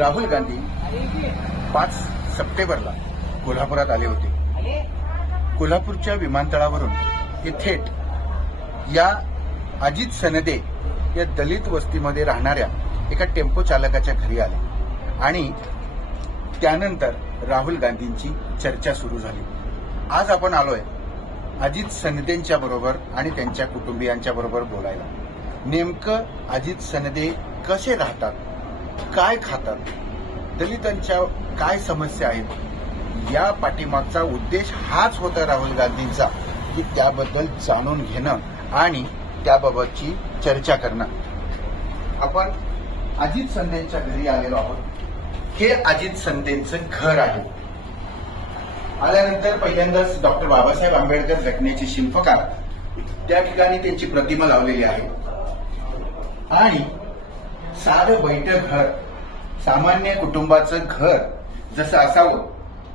राहुल गांधी पाच सप्टेंबरला कोल्हापुरात आले होते. कोल्हापूरच्या विमानतळावरून हे थेट या अजित सनदे या दलित वस्तीमध्ये राहणाऱ्या एका टेम्पो चालकाच्या घरी आले आणि त्यानंतर राहुल गांधींची चर्चा सुरू झाली. आज आपण आलोय अजित सनदेंच्या बरोबर आणि त्यांच्या कुटुंबियांच्या बरोबर बोलायला. नेमकं अजित सनदे कसे राहतात? काय खातात दलितांच्या काय समस्या आहेत या पाठीमागचा उद्देश हाच होता राहुल गांधींचा की त्याबद्दल जाणून घेणं आणि त्याबाबतची चर्चा करणं. आपण अजित संदेंच्या घरी आलेलो आहोत. हे अजित संदेंचं घर आहे. आल्यानंतर पहिल्यांदाच डॉक्टर बाबासाहेब आंबेडकर घटनेचे शिल्पकार त्या ठिकाणी त्यांची प्रतिमा लावलेली आहे. आणि साधं बैठक घर सामान्य कुटुंबाचं घर जसं असावं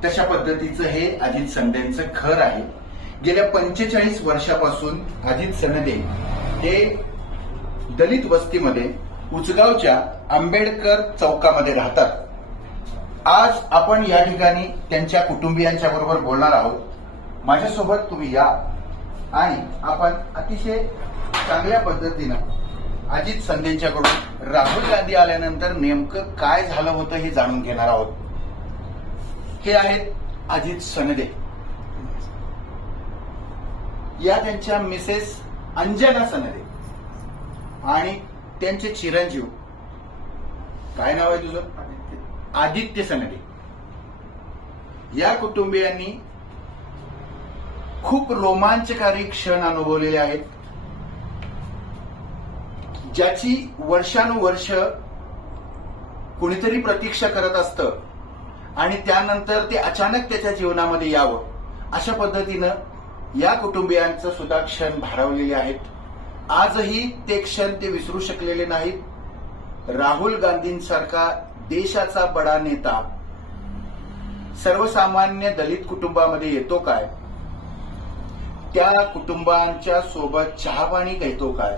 तशा पद्धतीचं हे अजित संदेंचं घर आहे. गेल्या पंचेचाळीस वर्षापासून अजित सनदे हे दलित वस्तीमध्ये उचगावच्या आंबेडकर चौकामध्ये राहतात. आज आपण या ठिकाणी त्यांच्या कुटुंबियांच्या बरोबर बोलणार आहोत. माझ्यासोबत तुम्ही या आणि आपण अतिशय चांगल्या पद्धतीनं अजित संदेंच्याकडून राहुल गांधी आल्यानंतर नेमकं काय झालं होतं हे जाणून घेणार आहोत. हे आहेत अजित सनदे या त्यांच्या मिसेस अंजना सनदे आणि त्यांचे चिरंजीव. काय नाव आहे तुझं? आदित्य सनदे या कुटुंबियांनी खूप रोमांचकारी क्षण अनुभवलेले आहेत. ज्याची वर्षानुवर्ष कुणीतरी प्रतीक्षा करत असतं आणि त्यानंतर ते अचानक त्याच्या जीवनामध्ये यावं अशा पद्धतीनं या कुटुंबियांचं सुद्धा क्षण भारावलेले आहेत. आजही ते क्षण ते विसरू शकलेले नाहीत. राहुल गांधींसारखा देशाचा बडा नेता सर्वसामान्य दलित कुटुंबामध्ये येतो काय? त्या कुटुंबांच्या सोबत चहापाणी घेतो काय?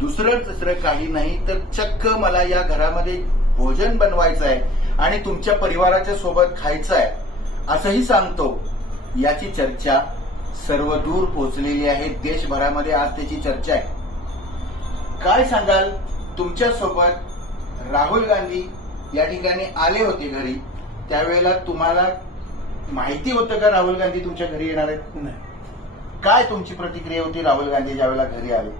दुसरं दुसरं काही नाही तर चक्क मला या घरामध्ये भोजन बनवायचं आहे आणि तुमच्या परिवाराच्या सोबत खायचं आहे असंही सांगतो. याची चर्चा सर्व दूर पोहोचलेली आहे. देशभरामध्ये आज त्याची चर्चा आहे. काय सांगाल? तुमच्यासोबत राहुल गांधी या ठिकाणी आले होते घरी. त्यावेळेला तुम्हाला माहिती होतं का राहुल गांधी तुमच्या घरी येणार आहेत? नाही. काय तुमची प्रतिक्रिया होती राहुल गांधी ज्या वेळेला घरी आले?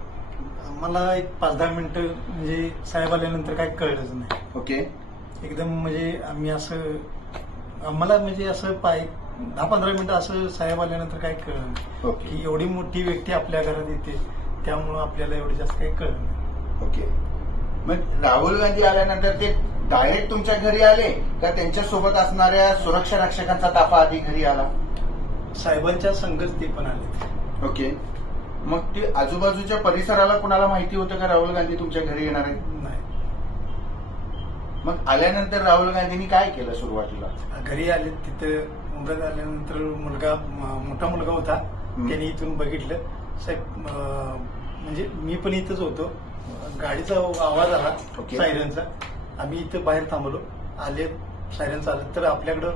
मला एक पाच दहा मिनिटं म्हणजे साहेब आल्यानंतर काय कळलंच नाही. ओके. एकदम म्हणजे आम्ही असं आम्हाला म्हणजे असं पाय दहा पंधरा मिनिटं असं साहेब आल्यानंतर काय कळलं नाही. ओके. की एवढी मोठी व्यक्ती आपल्या घरात येते त्यामुळं आपल्याला एवढं जास्त काही कळलं नाही. ओके. मग राहुल गांधी आल्यानंतर ते डायरेक्ट तुमच्या घरी आले का त्यांच्यासोबत असणाऱ्या सुरक्षा रक्षकांचा ताफा आधी घरी आला? साहेबांच्या संगत ते पण आले ओके. मग ते आजूबाजूच्या परिसराला कुणाला माहिती होतं का राहुल गांधी तुमच्या घरी येणार आहे नाही. मग आल्यानंतर राहुल गांधींनी काय केलं सुरुवातीला? घरी आले तिथं उमरत आल्यानंतर मुलगा मोठा मुलगा होता. त्याने इथून बघितलं. साहेब म्हणजे मी पण इथंच होतो. गाडीचा आवाज आला ओके. सायरनचा. आम्ही इथं बाहेर थांबलो. आले सायरन आले. तर आपल्याकडं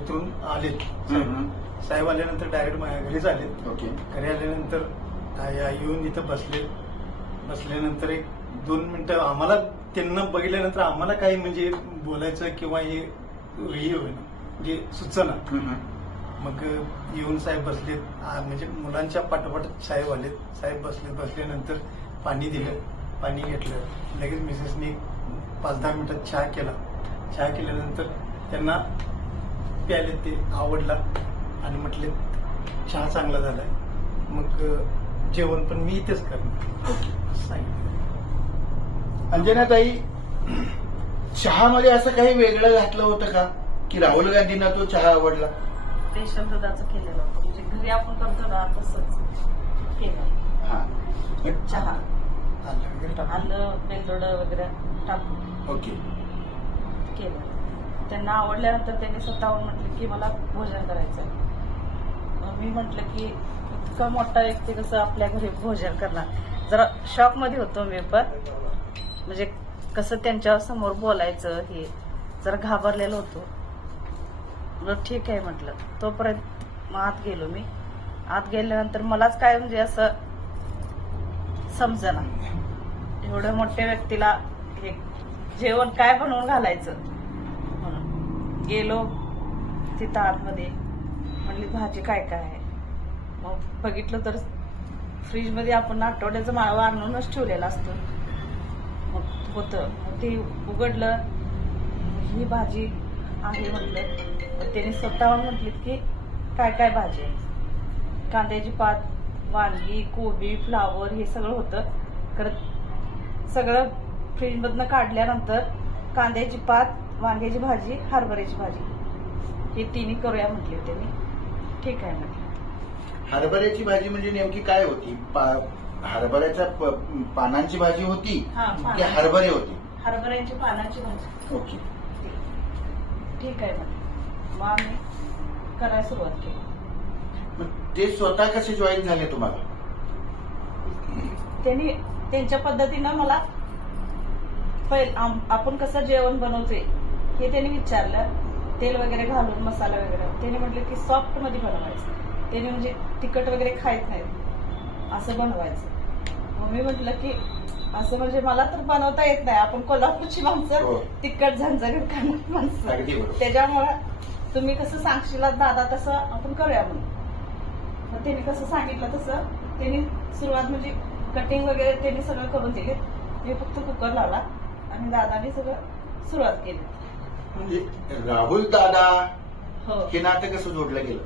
उतरून आले. हम्म. साहेब आल्यानंतर डायरेक्ट माझ्या घरीच आले. ओके. घरी आल्यानंतर आ- या- येऊन इथं बसले. बसल्यानंतर एक दोन मिनिटं आम्हाला त्यांना बघितल्यानंतर आम्हाला काही म्हणजे बोलायचं किंवा हे हे होईना. म्हणजे सुचना. मग येऊन साहेब बसलेत. म्हणजे मुलांच्या पाठोपाठ साहेब आलेत. साहेब बसले बसल्यानंतर पाणी दिलं. पाणी घेतलं. लगेच मिसेसनी पाच दहा मिनिटात चहा केला. चहा केल्यानंतर त्यांना प्याले ते. आवडला. आणि म्हटले चहा चांगला झालाय. मग जेवण पण मी इथेच करणार. अंजनाताई चहामध्ये असं काही वेगळं घातलं होतं का? की राहुल गांधींना तो चहा आवडला? रेशन दुधाचं केलेलं होतं. म्हणजे घरी आपण करतो ना तसंच केलं. हा. मग चहा. आलं वगैरे टाकून. आलं वेलदोडं वगैरे टाकून ओके. केलं. त्यांना आवडल्यानंतर त्यांनी स्वतःहून म्हटलं की मला भोजन करायचं मी म्हटलं की इतका मोठा व्यक्ती कसं आपल्या घरी भोजन करणार? जरा शॉकमध्ये होतो मी पण म्हणजे कसं त्यांच्यासमोर बोलायचं हे जरा घाबरलेलं होतो. ठीक आहे म्हटलं. तोपर्यंत मग आत गेलो मी. आत गेल्यानंतर मलाच काय म्हणजे असं समजना. एवढ्या मोठ्या व्यक्तीला हे जेवण काय बनवून घालायचं? म्हणून गेलो तिथं आतमध्ये. म्हणली भाजी काय काय आहे? मग बघितलं तर फ्रीजमध्ये आपण आठवड्याचं माळवा आणूनच ठेवलेला असतो. मग होतं. मग ते उघडलं. ही भाजी आहे म्हटलं. त्याने स्वतःहून म्हटलीत की काय काय भाजी आहे? कांद्याची पात वांगी कोबी फ्लावर हे सगळं होतं. खरं सगळं फ्रीजमधनं काढल्यानंतर कांद्याची पात वांग्याची भाजी हरभऱ्याची भाजी. हे तिन्ही करूया म्हटले त्यांनी ठीक आहे म्हटलं. हरभऱ्याची भाजी म्हणजे नेमकी काय होती? हरभऱ्याच्या पानांची भाजी होती की. हरभरे होते? हरभऱ्याची पानाची भाजी. ओके. ठीक आहे मग आम्ही करायला सुरुवात केली. ते स्वतः कसे जॉईन झाले तुम्हाला? त्यांनी त्यांच्या पद्धतीनं मला आपण कसं जेवण बनवतोय हे त्यांनी विचारलं. तेल वगैरे घालून मसाला वगैरे. त्यांनी म्हटलं की सॉफ्टमध्ये बनवायचं. त्यांनी म्हणजे तिखट वगैरे खायत नाहीत. असं बनवायचं. मग मी म्हटलं की असं म्हणजे मला तर बनवता येत नाही. आपण कोल्हापूरची हो. माणसं तिखट झणझणीत खाणार माणसं. त्याच्यामुळं तुम्ही कसं सांगशील दादा तसं आपण करूया म्हणून मग त्यांनी कसं सांगितलं तसं त्यांनी सुरुवात म्हणजे कटिंग वगैरे त्यांनी सगळं करून दिले. मी फक्त कुकर लावला आणि दादाने सगळं सुरुवात केली. म्हणजे राहुल दादा हो. हे नातं कसं जोडलं गेलं?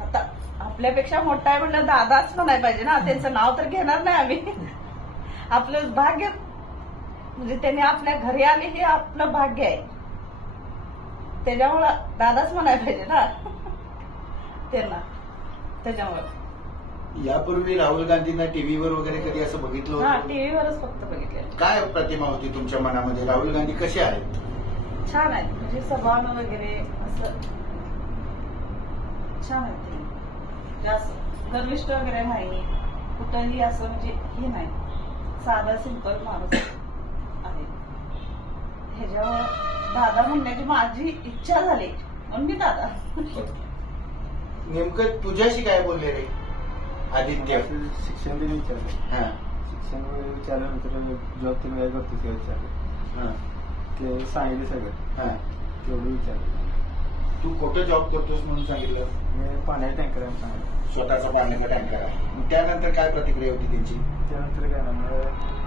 आता आपल्यापेक्षा मोठा आहे म्हणलं दादाच म्हणायला पाहिजे ना. त्यांचं नाव तर घेणार नाही आम्ही. आपलं भाग्य म्हणजे त्यांनी आपल्या घरी आले हे आपलं भाग्य आहे. त्याच्यामुळं दादाच म्हणायला पाहिजे ना. त्यांना. त्याच्यामुळं. यापूर्वी राहुल गांधींना टीव्हीवर वगैरे कधी असं बघितलं हा होतं? टीव्हीवरच फक्त बघितले काय प्रतिमा होती तुमच्या मनामध्ये? राहुल गांधी कसे आहेत? छान आहे म्हणजे सभान वगैरे असं. छान आहे ते. जास्त गर्विष्ठ वगैरे नाही. कुठंही असं म्हणजे हे नाही. साधा सिंपल माणूस आहे. ह्याच्यावर दादा म्हणण्याची माझी इच्छा झाली. म्हणून मी दादा. नेमकं तुझ्याशी काय बोलले रे? आदित्य. शिक्षण दिले विचारलं. हा. शिक्षण वगैरे विचारल्यानंतर जॉब तुम्ही काय करतो ते विचारलं. हा. ते सांगितले सगळं. हा. तेवढं विचारलं. तू कुठं जॉब करतोस म्हणून सांगितलं? मी पाण्याचा टँकर आहे सांगितलं स्वतःचा पाण्याचा टँकर आहे. मग त्यानंतर काय प्रतिक्रिया होती त्यांची? त्यानंतर काय ना मग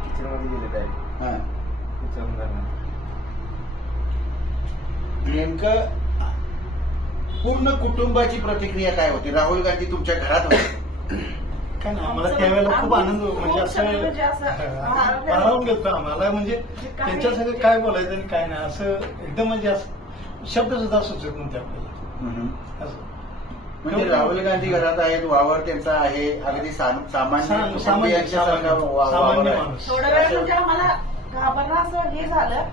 किचनमध्ये गेले काय हा. विचारून झालं नेमकं पूर्ण कुटुंबाची प्रतिक्रिया काय होती? राहुल गांधी तुमच्या घरात होते. काय ना आम्हाला त्यावेळेला खूप आनंद हो- म्हणजे म्हणजे असं भारावून गेलो आम्हाला. म्हणजे त्यांच्या सगळं काय बोलायचं आणि काय नाही. असं एकदम म्हणजे असं शब्द सुद्धा सुचत नव्हते आपल्याला असं. म्हणजे राहुल गांधी घरात आहेत वावर त्यांचा आहे अगदी सामान्य सामान्य थोडा वेळ म्हणजे आम्हाला घाबरणं असं हे झालं.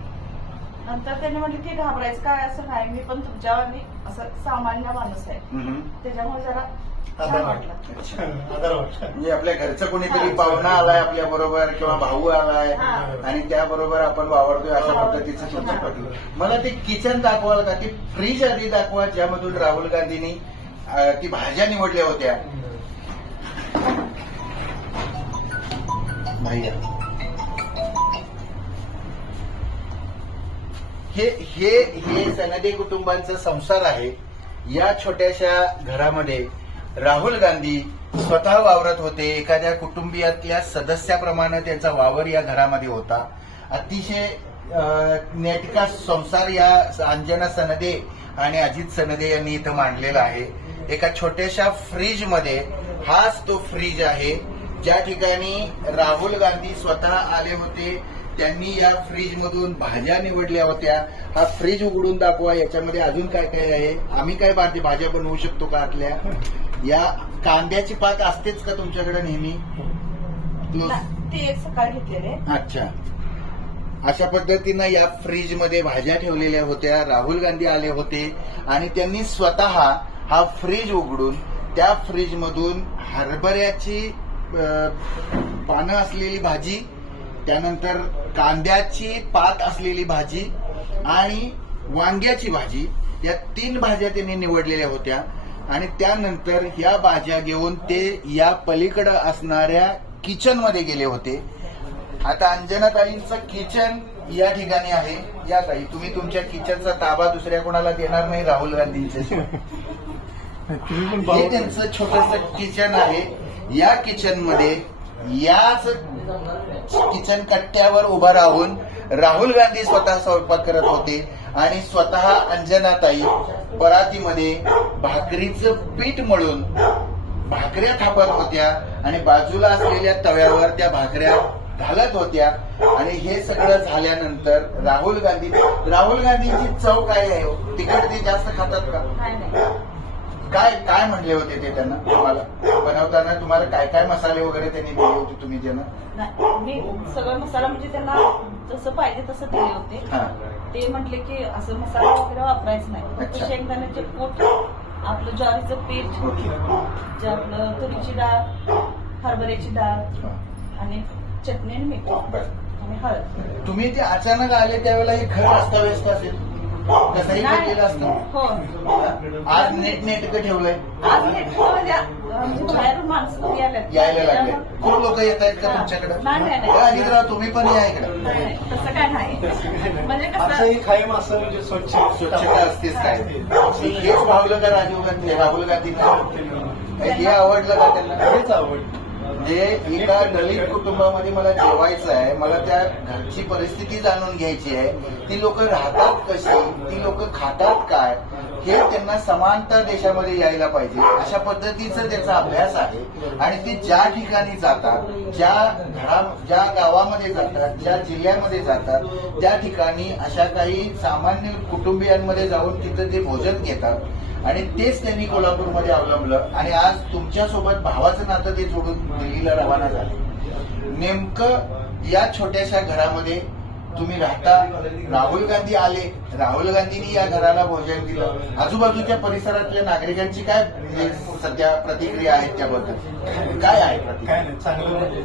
नंतर त्यांनी म्हटलं की घाबरायचं काय असं नाही. मी पण तुमच्यावर असं सामान्य माणूस आहे. त्याच्यामुळे जरा म्हणजे आपल्या घरचं कोणीतरी. पाहुणा आलाय आपल्या बरोबर किंवा भाऊ आलाय. आणि त्याबरोबर आपण वावरतोय अशा हा. पद्धतीचं हा. प्रतीक मला ते किचन दाखवाल का ती फ्रीज आधी दाखवा ज्यामधून राहुल गांधींनी ती भाज्या निवडल्या होत्या हे हे हे सनदी कुटुंबांचा संसार आहे या छोट्याशा घरामध्ये राहुल गांधी स्वतः वावरत होते. एखाद्या कुटुंबियातल्या सदस्याप्रमाणे त्यांचा वावर या घरामध्ये होता. अतिशय नेटका संसार या अंजना सनदे आणि अजित सनदे यांनी इथं मांडलेला आहे. एका छोट्याशा फ्रीजमध्ये हाच तो फ्रीज आहे. ज्या ठिकाणी राहुल गांधी स्वतः आले होते त्यांनी या फ्रीजमधून भाज्या निवडल्या होत्या. हा फ्रीज उघडून दाखवा याच्यामध्ये अजून काय काय आहे? आम्ही काय भाजी भाज्या बनवू शकतो का आतल्या? या कांद्याची पात असतेच का तुमच्याकडे नेहमी? ते सकाळी घेतलेले. अच्छा. अशा पद्धतीनं या फ्रीजमध्ये भाज्या ठेवलेल्या होत्या राहुल गांधी आले होते आणि त्यांनी स्वतः हा फ्रीज उघडून त्या फ्रीज मधून हरभऱ्याची पानं असलेली भाजी त्यानंतर कांद्याची पात असलेली भाजी आणि वांग्याची भाजी या तीन भाज्या त्यांनी निवडलेल्या होत्या. आणि त्यानंतर ह्या भाज्या घेऊन ते या पलीकडं असणाऱ्या किचनमध्ये गेले होते. आता अंजना ताईंचं किचन या ठिकाणी आहे. या ताई तुम्ही तुमच्या किचनचा ताबा दुसऱ्या कोणाला देणार नाही राहुल गांधींच्या हे त्यांचं छोटस किचन आहे. या किचनमध्ये याच किचन कट्ट्यावर उभा राहून राहुल गांधी स्वतः स्वयंपाक करत होते. आणि स्वतः अंजनाताई परातीमध्ये भाकरीचं पीठ मळून भाकऱ्या थापत होत्या आणि बाजूला असलेल्या तव्यावर त्या भाकऱ्या घालत होत्या. आणि हे सगळं झाल्यानंतर राहुल गांधी राहुल गांधीची चव काय आहे? तिखट ते जास्त खातात का? काय काय म्हणले होते ते त्यांना? तुम्हाला? बनवताना तुम्हाला काय काय मसाले वगैरे त्यांनी दिले होते तुम्ही त्यांना मी सगळं मसाला म्हणजे त्यांना जसं पाहिजे तसं दिले होते. हा. ते म्हटले की असं मसाला वगैरे वापरायचं नाही फक्त. शेंगदाण्याचे पोट आपलं ज्वारीचं पीठ जे आपलं तुरीची डाळ हरभऱ्याची डाळ. आणि चटणी आणि मीठ. आणि हळद तुम्ही ते अचानक आले त्यावेळेला हे घर अस्ताव्यस्त असेल कसंही नाही. पडलेलं असतं. हो. आज नीट नेटकं ठेवलंय. आज हे म्हणजे म्हणजे बाहेरून माणसं. यायला लागले. खूप लोक येत आहेत का हा. तुमच्याकडे? नाही, नाही, नाही. अनितराव तुम्ही पण या इकडे. नाही, नाही, तसं काय नाही. म्हणजे कसं म्हणजे स्वच्छ स्वच्छता असतेच काय? हेच भावलं का राजीव गांधी राहुल गांधींना हे आवडलं का त्यांना? हेच आवड म्हणजे एका दलित कुटुंबामध्ये मला जेवायचं आहे मला त्या घरची परिस्थिती जाणून घ्यायची आहे. ती लोक राहतात कशी? ती लोक खातात काय? हे त्यांना समानता देशामध्ये यायला पाहिजे. अशा पद्धतीचा त्याचा अभ्यास आहे. आणि ते ज्या ठिकाणी जातात ज्या घरा ज्या गावामध्ये जातात ज्या जिल्ह्यामध्ये जातात त्या ठिकाणी अशा काही सामान्य कुटुंबियांमध्ये जाऊन तिथं ते भोजन घेतात. आणि तेच त्यांनी कोल्हापूरमध्ये अवलंबलं. आणि आज तुमच्यासोबत भावाचं नातं ते सोडून दिल्लीला रवाना झाले. नेमकं या छोट्याशा घरामध्ये तुम्ही राहता राहुल गांधी आले राहुल गांधींनी या घराला भोजन दिलं. आजूबाजूच्या परिसरातल्या नागरिकांची काय म्हणजे सध्या प्रतिक्रिया आहेत त्याबद्दल? काय आहे प्रतिक्रिया? काय नाही चांगलं म्हणजे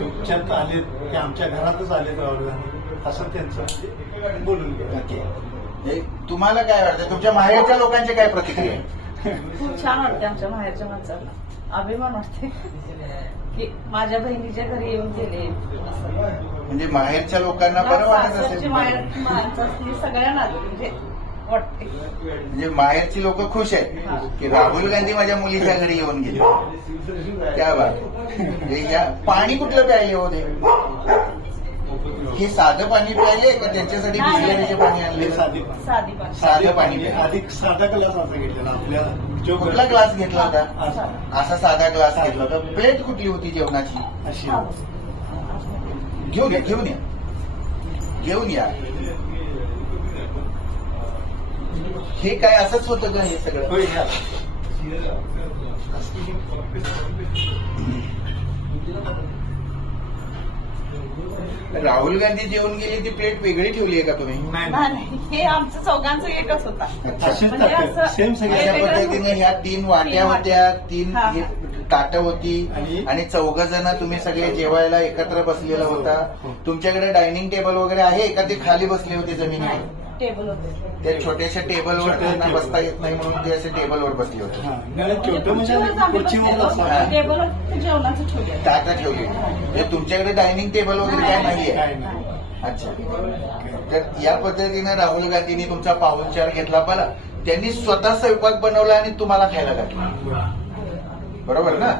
तुमच्यात आले ते आमच्या घरातच आले राहुल गांधी. असं त्यांचं बोलून हे तुम्हाला काय वाटतं? तुमच्या माहेरच्या लोकांची काय प्रतिक्रिया आहे? खूप छान वाटते आमच्या माहेरच्या माणसाला. अभिमान वाटते की माझ्या बहिणीच्या घरी येऊन गेले. असं. म्हणजे माहेरच्या लोकांना बरं वाटत असेल सगळ्यांना म्हणजे वाटते. म्हणजे माहेरची लोक खुश आहेत. की राहुल गांधी माझ्या मुलीच्या घरी येऊन गेले. त्या बात. म्हणजे या पाणी कुठलं प्यायले होते हे साधं पाणी प्यायले का त्यांच्यासाठी. बिस्लरीचे पाणी आणले? हे साधी साधी पण. साधं पाणी प्यायले. अधिक साधा ग्लास असा घेतलेला. कुठला ग्लास घेतला होता? असा. असा साधा ग्लास घेतला होता. प्लेट कुठली होती जेवणाची? अशी. घेऊन या घेऊन या घेऊन या हे काय असंच होतं का हे सगळं. राहुल गांधी जेवून गेली ती प्लेट वेगळी ठेवली आहे का तुम्ही नाही, हे आमचं चौघांचं एकच होता म्हणजे. असं- सेम अशा सगळ्या पद्धतीने ह्या तीन वाट्या होत्या वाट्या. तीन हा. ताटं होती आणि- आणि चौघ जण तुम्ही सगळे जेवायला एकत्र बसलेला हो, होता. हो. तुमच्याकडे डायनिंग टेबल वगैरे आहे का? ते खाली बसले होते जमिनीवर? टेबल होते. त्या छोट्याशा टेबलवर त्यांना टेबल. बसता येत नाही म्हणून ते असे टेबलवर बसले होते. हा. नाही, छोटं म्हणजे खुर्चीवर असं टेबल जेवणाचं ठेवले ताटं ठेवली. म्हणजे तुमच्याकडे डायनिंग टेबल वगैरे काय नाहीये? काय नाही. अच्छा. तर या पद्धतीने राहुल गांधींनी तुमचा पाहुणचार घेतला. बरं त्यांनी स्वतः स्वयंपाक बनवला आणि तुम्हाला खायला घातला. बरोबर ना?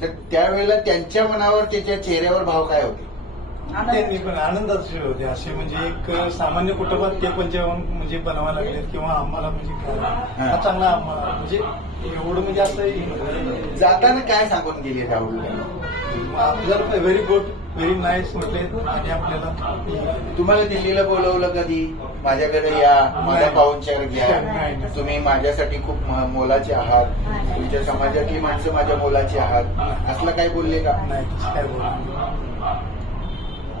तर त्यावेळेला त्यांच्या मनावर त्याच्या चेहऱ्यावर भाव काय होते? त्यांनी पण आनंदाचे होते. असे म्हणजे एक सामान्य कुटुंबात ते पण जेवण म्हणजे बनवायला लागले किंवा आम्हाला म्हणजे काय चांगला आम्हाला म्हणजे एवढं म्हणजे असं जाताना काय सांगून गेले राहुल आपल्याला व्हेरी गुड व्हेरी नाईस म्हटले. आणि आपल्याला तुम्हाला दिल्लीला बोलवलं कधी? माझ्याकडे या माझा नाही. पाहुणचार घ्या. तुम्ही माझ्यासाठी खूप मोलाचे आहात. तुमच्या समाजातली माणसं माझ्या मोलाची आहात. असलं काही बोलले का? नाही काय बोलणार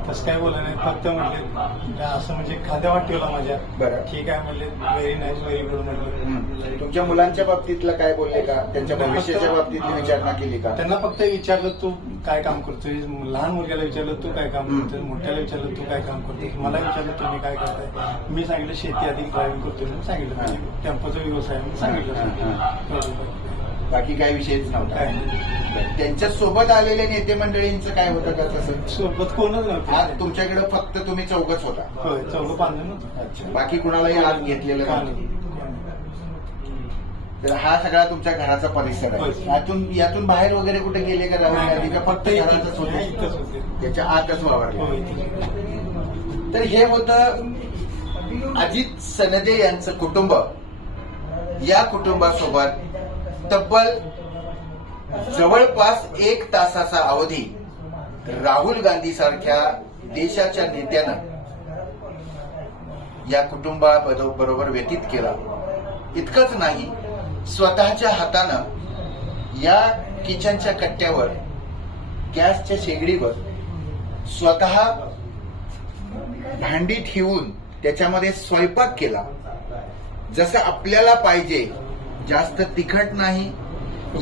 तसं काय बोला नाही. फक्त म्हणले असं म्हणजे खाद्या वाटेला माझ्या. बरं. ठीक आहे म्हणले व्हेरी नाईस व्हेरी गुड म्हणले. हं. तुमच्या मुलांच्या बाबतीतलं काय बोलले का? त्यांच्या भविष्याच्या बाबतीतली विचारणा केली का? त्यांना फक्त विचारलं तू काय काम करतोय? लहान मुलग्याला विचारलं तू काय काम करतोय? मोठ्याला विचारलं तू काय काम करतोय? मला विचारलं तुम्ही काय करताय? मी सांगितलं शेती अधिक ड्रायव्हिंग करतोय. म्हणून सांगितलं. म्हणजे टेम्पोचा व्यवसाय म्हणून सांगितलं. बाकी काही विषयच नव्हता. त्यांच्यासोबत आलेल्या नेते मंडळींचं काय होतं का तसं? सोबत कोणच आज नव्हतं तुमच्याकडे फक्त तुम्ही चौकच होता. चौघं अच्छा बाकी कुणालाही आत घेतलेलं नाही. तर हा सगळा तुमच्या घराचा परिसर आहे. यातून यातून बाहेर वगैरे कुठे गेले का राहुल गांधी का फक्त घरातच इथंच होते. त्याच्या आतच वावरले. तर हे होतं अजित सनदे यांचं कुटुंब. या कुटुंबासोबत तब्बल जवळपास एक तासाचा अवधी राहुल गांधी सारख्या देशाच्या नेत्यानं या कुटुंबाबरोबर व्यतीत केला. इतकंच नाही स्वतःच्या हातानं या किचनच्या कट्ट्यावर गॅसच्या शेगडीवर स्वतः भांडी ठेवून त्याच्यामध्ये स्वयंपाक केला. जसं आपल्याला पाहिजे जास्त तिखट नाही.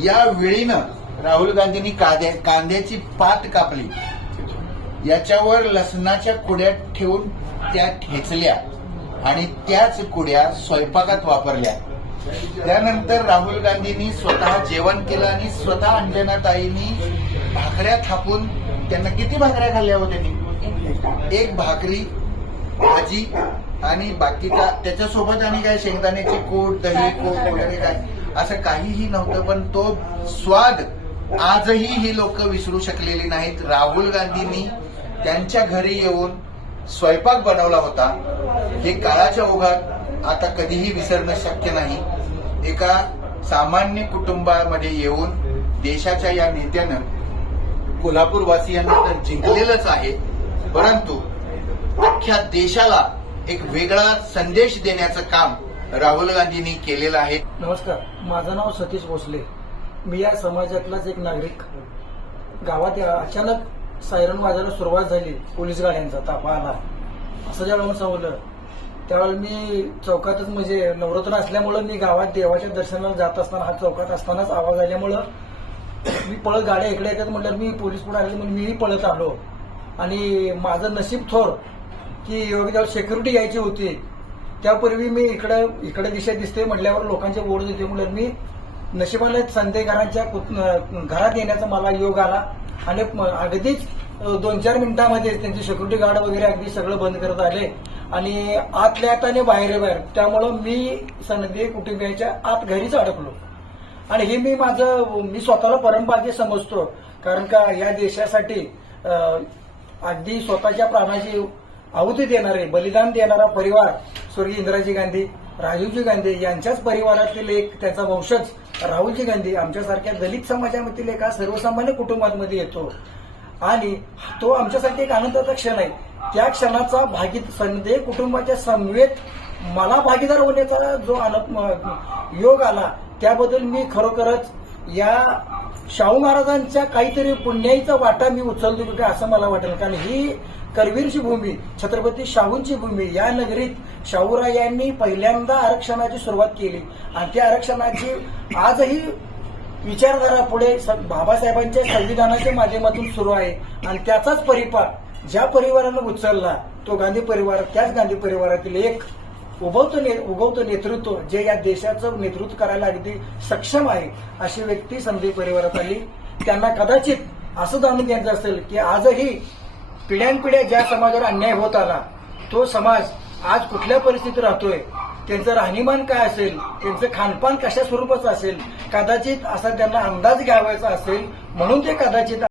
या वेळीनं राहुल गांधींनी कांद्या कांद्याची पात कापली. याच्यावर लसणाच्या कुड्या ठेवून त्या ठेचल्या आणि त्याच कुड्या स्वयंपाकात वापरल्या. त्यानंतर राहुल गांधींनी स्वतः जेवण केलं आणि स्वतः अंजनाताईंनी भाकऱ्या थापून त्यांना किती भाकऱ्या खाल्ल्या होत्या एक भाकरी भाजी आणि बाकीचा त्याच्यासोबत आणि काय शेंगदाण्याची कूट दही कूट वगैरे काय असं काहीही नव्हतं पण तो स्वाद आजही ही लोक विसरू शकलेली नाहीत. राहुल गांधींनी त्यांच्या घरी येऊन स्वयंपाक बनवला होता. हे काळाच्या ओघात आता कधीही विसरणं शक्य नाही. एका सामान्य कुटुंबामध्ये येऊन देशाच्या या नेत्यानं कोल्हापूर वासियांना तर जिंकलेलंच आहे. परंतु अख्ख्या देशाला एक वेगळा संदेश देण्याचं काम राहुल गांधींनी केलेलं आहे. नमस्कार माझं नाव सतीश भोसले. मी या समाजातलाच एक नागरिक. गावात अचानक सायरन वाजायला सुरुवात झाली पोलीस गाड्यांचा ताफा आला. असं ज्यावेळेला मला सांगलं त्यावेळेला मी चौकातच म्हणजे नवरात्र असल्यामुळं मी गावात देवाच्या दर्शनाला जात असताना हा चौकात असतानाच आवाज आल्यामुळं मी पळत गाड्या इकडे येतात म्हटलं मी पोलीस पुढे आले म्हणून मीही पळत आलो. आणि माझं नशीब थोर की योग्य सेक्युरिटी सिक्युरिटी यायची होती त्यापूर्वी मी इकडे इकडे दिशा दिसते म्हटल्यावर लोकांचे ओढ देते म्हणून मी नशिबाला संदेगारांच्या कुत- घरात येण्याचा मला योग आला. आणि अगदीच दोन चार मिनिटांमध्ये त्यांचे सिक्युरिटी गार्ड वगैरे अगदी सगळं बंद करत आले. आणि आतल्या आत आणि बाहेर बाहेर त्यामुळं मी सनदी कुटुंबियांच्या आत घरीच अडकलो. आणि हे मी माझं मी स्वतःला परमभाग्य समजतो. कारण का या देशासाठी अगदी स्वतःच्या प्राणाची आहुती देणारे बलिदान देणारा परिवार स्वर्गीय इंदिराजी गांधी राजीवजी गांधी यांच्याच परिवारातील एक त्याचा वंशज राहुलजी गांधी आमच्यासारख्या दलित समाजामधील एका सर्वसामान्य कुटुंबांमध्ये येतो. आणि तो आमच्यासाठी एक आनंदाचा क्षण आहे. त्या क्षणाचा भागी संदेह कुटुंबाच्या समवेत मला भागीदार होण्याचा जो आन- योग आला त्याबद्दल मी खरोखरच या शाहू महाराजांच्या काहीतरी पुण्याईचा वाटा मी उचलतो कुठे असं मला वाटेल. कारण ही करवीरची भूमी छत्रपती शाहूंची भूमी या नगरीत शाहूरायांनी पहिल्यांदा आरक्षणाची सुरुवात केली. आणि त्या आरक्षणाची आजही विचारधारा पुढे स- बाबासाहेबांच्या संविधानाच्या माध्यमातून सुरू आहे. आणि त्याचाच परिपाठ ज्या परिवारानं उचलला तो गांधी परिवार त्याच गांधी परिवारातील एक उभवतं ने उगवतं नेतृत्व जे या देशाचं नेतृत्व करायला अगदी सक्षम आहे अशी व्यक्ती संधी परिवारात आली. त्यांना कदाचित असं जाणून घ्यायचं असेल की आजही पिढ्यानपिढ्या ज्या समाजावर अन्याय होत आला तो समाज आज कुठल्या परिस्थितीत राहतोय? त्यांचं राहणीमान काय असेल? त्यांचं खानपान कशा स्वरूपाचं असेल? कदाचित असा त्यांना अंदाज घ्यावायचा असेल म्हणून ते कदाचित